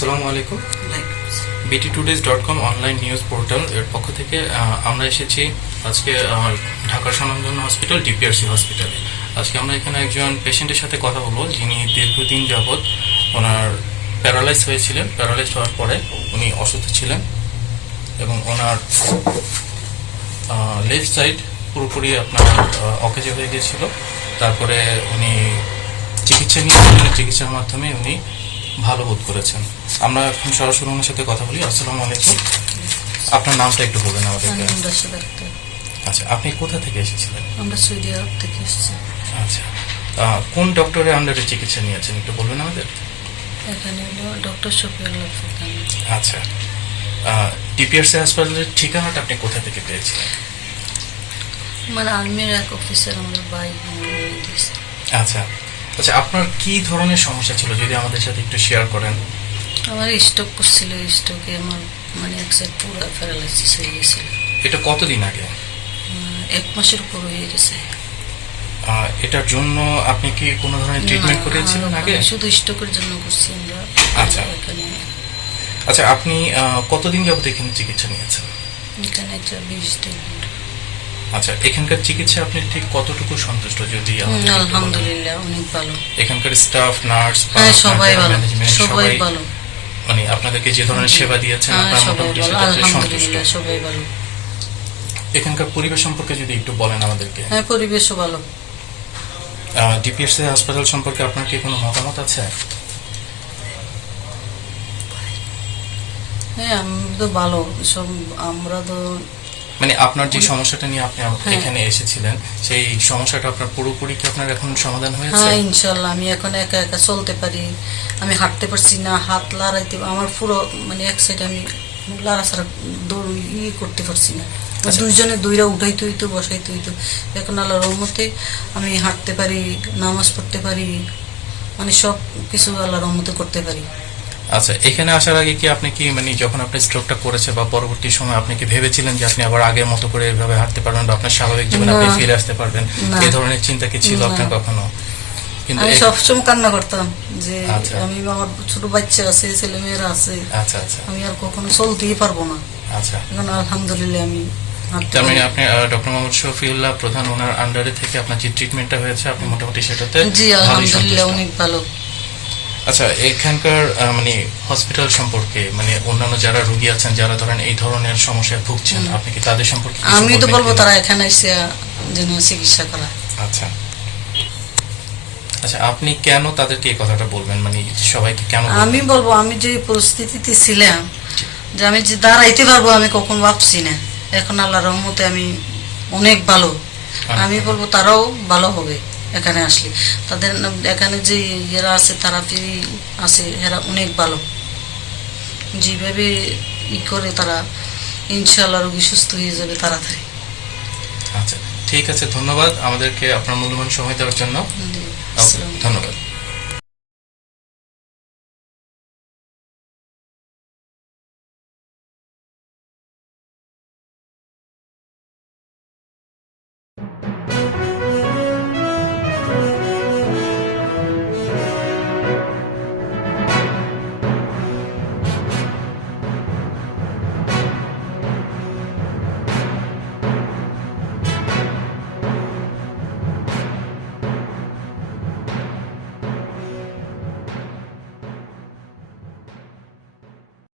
আসসালামু আলাইকুম। BT today's dot com online news portal এর পক্ষ থেকে আমরা এসেছি আজকে ঢাকার স্বনামধন্য হসপিটাল ডিপিআরসি হসপিটালে আজকে আমরা এখানে একজন পেশেন্টের সাথে কথা বলব, যিনি দীর্ঘদিন যাবৎ ওনার প্যারালাইজ হয়েছিলেন। প্যারালাইজ হওয়ার পরে উনি অসুস্থ ছিলেন এবং ওনার লেফট সাইড পুরোপুরি আপনার অকেজ হয়ে গিয়েছিল। তারপরে উনি চিকিৎসা নিয়েছিলেন। চিকিৎসার মাধ্যমে উনি ভালো বোধ করেছেন। আমরা এখন সরাসরি ওনার সাথে কথা বলি। আসসালামু আলাইকুম। আপনার নামটা একটু বলবেন আমাদেরকে। আচ্ছা আপনি কোথা থেকে এসেছিলেন? আমরা সৌদি আরব থেকে এসেছি। আচ্ছা কোন ডক্টরের আন্ডারে চিকিৎসা নিয়েছেন? একটু বলবেন আমাদের। এখানে হলো ডক্টর শফিউল্লাহ ফুরকান। আচ্ছা ডিপিআরসি হাসপাতালের ঠিকানাটা আপনি কোথা থেকে পেয়েছিলেন? মানে আর্মির এক অফিসার আমাদের দিয়েছে আচ্ছা আচ্ছা আপনার কি ধরনের সমস্যা ছিল যদি আমাদের সাথে একটু শেয়ার করেন? আমার স্ট্রোক করছিল স্ট্রোকে আমার মানে এক সাইড পুরো প্যারালাইসিস হয়ে গেছিল। এটা কতদিন আগে? এক মাসের উপর হয়ে গেছে। এটার জন্য আপনি কি কোনো ধরনের ট্রিটমেন্ট করেছিলেন আগে? শুধু স্ট্রোকের জন্য করছি আমরা। আচ্ছা। আচ্ছা আপনি কতদিন যাবত এখানে চিকিৎসা নিয়েছেন? এখানে একটা বিশ দিন। আচ্ছা এখানকার চিকিৎসা আপনি ঠিক কতটুকু সন্তুষ্ট যদি আলহামদুলিল্লাহ অনেক ভালো। এখানকার স্টাফ নার্স হ্যাঁ সবাই ভালো সবাই ভালো। মানে আপনাদেরকে যে ধরনের সেবা দিয়েছেন হ্যাঁ আপনার মোটামুটি সেটাতে সন্তুষ্ট। সবাই ভালো। এখানকার পরিবেশ সম্পর্কে যদি একটু বলেন আমাদেরকে। হ্যাঁ পরিবেশও ভালো। ডিপিএসসি হাসপাতাল সম্পর্কে আপনার কি কোনো মতামত আছে? হ্যাঁ আমি তো ভালো। সব আমরা তো মানে আপনার যে সমস্যাটা নিয়ে আপনি। এখানে এসেছিলেন সেই সমস্যাটা আপনার পুরোপুরি কি আপনার এখন সমাধান হয়েছে? হ্যাঁ ইনশাল্লাহ আমি এখন একা একা চলতে পারি। আমি হাঁটতে পারছি না হাত লড়াইতে আমার পুরো মানে এক সাইড আমি লড়াছাড়া দৌড় ই করতে পারছি না। আচ্ছা। দুইজনে দুইরা উঠাইতে হইতো বসাইতে হইতো। এখন আল্লাহ রহমতে আমি হাঁটতে পারি নামাজ পড়তে পারি মানে সব কিছু আল্লাহ রহমতে করতে পারি। আচ্ছা এখানে আসার আগে কি আপনি কি মানে যখন আপনি স্ট্রোকটা করেছে বা পরবর্তী সময় আপনি কি ভেবেছিলেন যে আপনি আবার আগের মতো করে এভাবে হাঁটতে পারবেন বা আপনার স্বাভাবিক জীবনে আপনি ফিরে আসতে পারবেন? এই ধরনের চিন্তা কি ছিল আপনার কখনো? কিন্তু আমি সবসময় কান্না করতাম যে আচ্ছা। আমি আমার ছোট বাচ্চা আছে ছেলে মেয়েরা আছে আচ্ছা আচ্ছা। আমি আর কখনো চলতেই পারব না। আচ্ছা। এখন আলহামদুলিল্লাহ আমি তার মানে আপনি ডক্টর মোহাম্মদ শফিউল্লাহ প্রধান ওনার আন্ডারে থেকে আপনার যে ট্রিটমেন্টটা হয়েছে আপনি মোটামুটি সেটাতে জি আলহামদুলিল্লাহ অনেক ভালো। আচ্ছা এখানকার মানে হসপিটাল সম্পর্কে মানে অন্যান্য যারা রোগী আছেন যারা ধরেন এই ধরনের সমস্যায় ভুগছেন আপনি কি তাদের সম্পর্কে আমি তো বলব তারা এখানে এসে যেন চিকিৎসা করা। আচ্ছা। আচ্ছা আপনি কেন তাদেরকে এই কথাটা বলবেন? মানে সবাইকে কেন আমি বলব আমি যে পরিস্থিতিতে ছিলাম যে আমি যে দাঁড়াইতে পারব আমি কখন ভাবছি না। এখন আল্লাহ রহমতে আমি অনেক ভালো। আমি বলব তারাও ভালো হবে। এখানে আসলে। তাদের এখানে যে হেরা আছে থেরাপি আছে হেরা অনেক ভালো। যেভাবে ই করে তারা ইনশাল্লাহ রোগী সুস্থ হয়ে যাবে তাড়াতাড়ি। আচ্ছা ঠিক আছে ধন্যবাদ আমাদেরকে আপনার মূল্যবান সময় দেওয়ার জন্য। ধন্যবাদ।